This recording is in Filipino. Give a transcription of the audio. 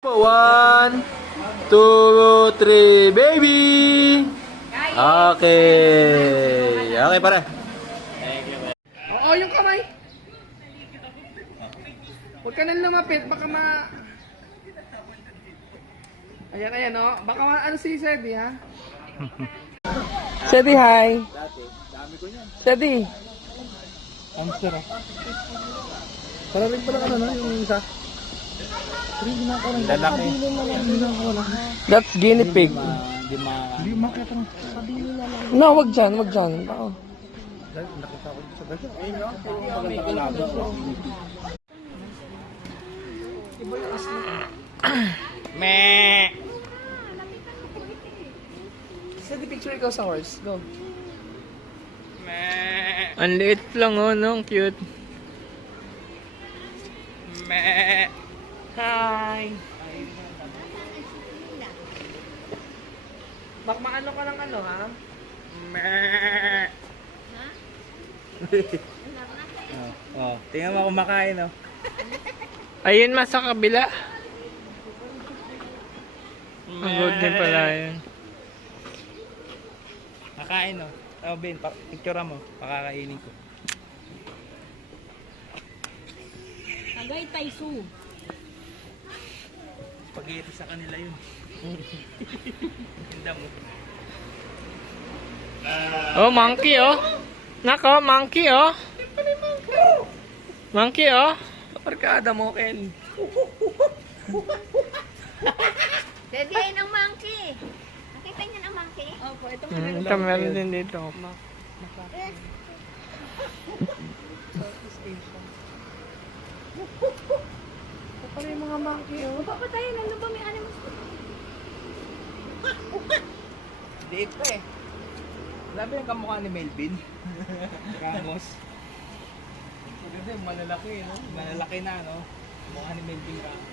1, 2, 3, baby! Okay. Okay, pare. Oo, yung kamay. Huwag ka nang lumapit, baka Ayan, ayan, oh. Baka ano si Sedi, ha? Sedi, hi. Sedi. Hamster, ah. Para rin pala ka na, yung isa. Lalaki. That's guinea pig. No, wag dyan, wag dyan. Oo. Meh. Sedi, picture ikaw sa horse. Go. Meh. Ang liit lang oh, no? Cute. Meh. Hi. Bak maano ka ng ano, ha? Meh. Oh, tingnan mo kumakain, oh. Ayun, sa kabila. Ang good din pala yun. Kakain, oh. Oh, Ben, picture mo. Pakakainin ko. Tagay Taisu. Spaghetti sa kanila yun. Tinda mo. Oh, monkey oh. Nako, monkey oh. Monkey oh. Barkada mo, Ken. Daddy ay ng monkey. Nakita niyo ng monkey? Opo, ito Ito meron din dito. Ito pala yung mga monkey, oh. Papatayin, ano ba may animals? Liit pa eh. Sabi yung kamukha ni Melvin. Ramos. Maganda yung malalaki, no? Malalaki na, no? Mukha ni Melvin Ramos.